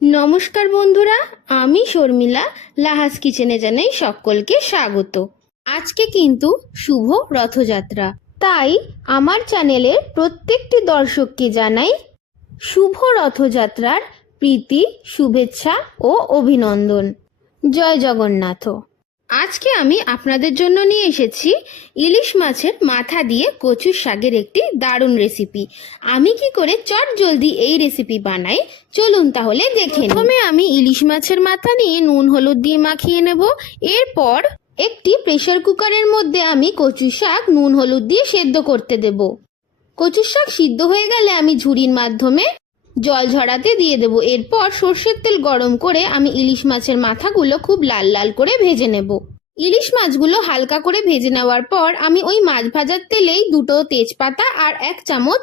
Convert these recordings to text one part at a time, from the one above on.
নমস্কার বন্ধুরা, আমি শর্মিলা লাহাস কিচেনে জানাই সকলকে স্বাগত। আজকে কিন্তু শুভ রথযাত্রা, তাই আমার চ্যানেলের প্রত্যেকটি দর্শককে জানাই শুভ রথযাত্রার প্রীতি, শুভেচ্ছা ও অভিনন্দন। জয় জগন্নাথ। আজকে আমি আপনাদের জন্য নিয়ে এসেছি ইলিশ মাছের মাথা দিয়ে কচুর শাকের একটি দারুণ রেসিপি। আমি কি করে চট জলদি এই রেসিপি বানাই, চলুন তাহলে দেখে নিই। প্রথমে আমি ইলিশ মাছের মাথা নিয়ে নুন হলুদ দিয়ে মাখিয়ে নেব। এরপর একটি প্রেসার কুকারের মধ্যে আমি কচুর শাক নুন হলুদ দিয়ে সেদ্ধ করতে দেব। কচুর শাক সিদ্ধ হয়ে গেলে আমি ঝুড়ির মাধ্যমে জল ঝরাতে দিয়ে দেব। এরপর সর্ষের তেল গরম করে আমি ইলিশ মাছের মাথাগুলো খুব লাল লাল করে ভেজে নেব। ইলিশ মাছগুলো হালকা করে ভেজে নেওয়ার পর আমি ওই মাছ ভাজার তেলেই 2টো তেজপাতা আর 1 চামচ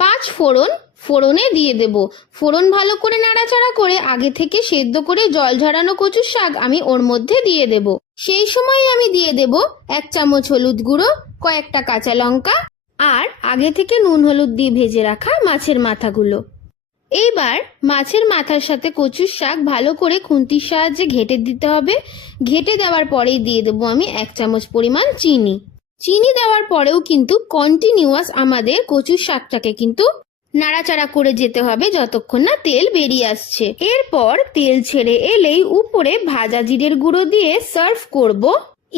5 ফোড়নে দিয়ে দেব। ফোড়ন ভালো করে নাড়াচাড়া করে আগে থেকে সেদ্ধ করে জল ঝরানো কচুর শাক আমি ওর মধ্যে দিয়ে দেব। সেই সময় আমি দিয়ে দেব 1 চামচ হলুদ গুঁড়ো, কয়েকটা কাঁচা লঙ্কা আর আগে থেকে নুন হলুদ দিয়ে ভেজে রাখা মাছের মাথাগুলো। এইবার মাছের মাথার সাথে কচুর শাক ভালো করে খুন্তির সাহায্যে ঘেঁটে দিতে হবে। ঘেঁটে দেওয়ার পরেই দিয়ে দেবো আমি 1 চামচ পরিমাণ চিনি। চিনি দেওয়ার পরেও কিন্তু কন্টিনিউয়াস আমাদের কচুর শাকটাকে কিন্তু নাড়াচাড়া করে যেতে হবে যতক্ষণ না তেল বেরিয়ে আসছে। এরপর তেল ছেড়ে এলেই উপরে ভাজা জিরের গুঁড়ো দিয়ে সার্ভ করব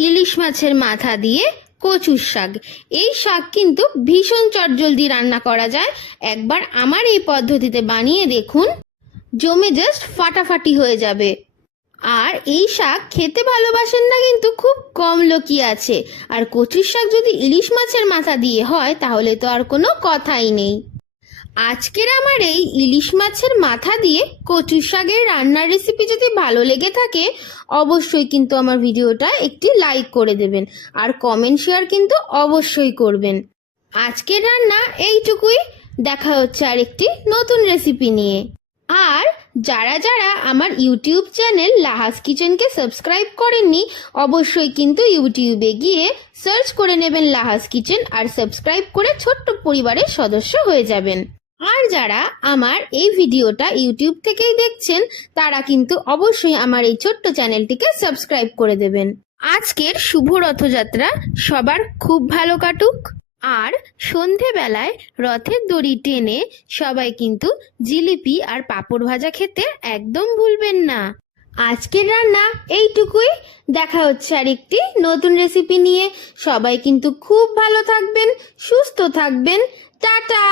ইলিশ মাছের মাথা দিয়ে কচুর শাক। এই শাক কিন্তু ভীষণ চটজলদি রান্না করা যায়। একবার আমার এই পদ্ধতিতে বানিয়ে দেখুন, জমে জাস্ট ফাটাফাটি হয়ে যাবে। আর এই শাক খেতে ভালোবাসেন না কিন্তু খুব কম লোকই আছে, আর কচুর শাক যদি ইলিশ মাছের মাথা দিয়ে হয় তাহলে তো আর কোনো কথাই নেই। আজকের আমার এই ইলিশ মাছের মাথা দিয়ে কচুর শাকের রান্নার রেসিপি যদি ভালো লেগে থাকে অবশ্যই কিন্তু আমার ভিডিওটা একটি লাইক করে দেবেন আর কমেন্ট শেয়ার কিন্তু অবশ্যই করবেন। আজকের রান্না এইটুকুই, দেখা হচ্ছে আর একটি নতুন রেসিপি নিয়ে। আর যারা যারা আমার ইউটিউব চ্যানেল লাহাস কিচেনকে সাবস্ক্রাইব করেননি অবশ্যই কিন্তু ইউটিউবে গিয়ে সার্চ করে নেবেন লাহাস কিচেন আর সাবস্ক্রাইব করে ছোট্ট পরিবারের সদস্য হয়ে যাবেন। আর যারা আমার এই ভিডিওটা ইউটিউব থেকেই দেখছেন তারা কিন্তু অবশ্যই আমার এই ছোট্ট চ্যানেলটিকে সাবস্ক্রাইব করে দেবেন। আজকের শুভ রথযাত্রা সবার খুব ভালো কাটুক। আর সন্ধেবেলায় রথের দড়ি টেনে সবাই কিন্তু জিলিপি আর পাঁপড় ভাজা খেতে একদম ভুলবেন না। আজকের রান্না এইটুকুই, দেখা হচ্ছে আর একটি নতুন রেসিপি নিয়ে। সবাই কিন্তু খুব ভালো থাকবেন, সুস্থ থাকবেন। টাটা।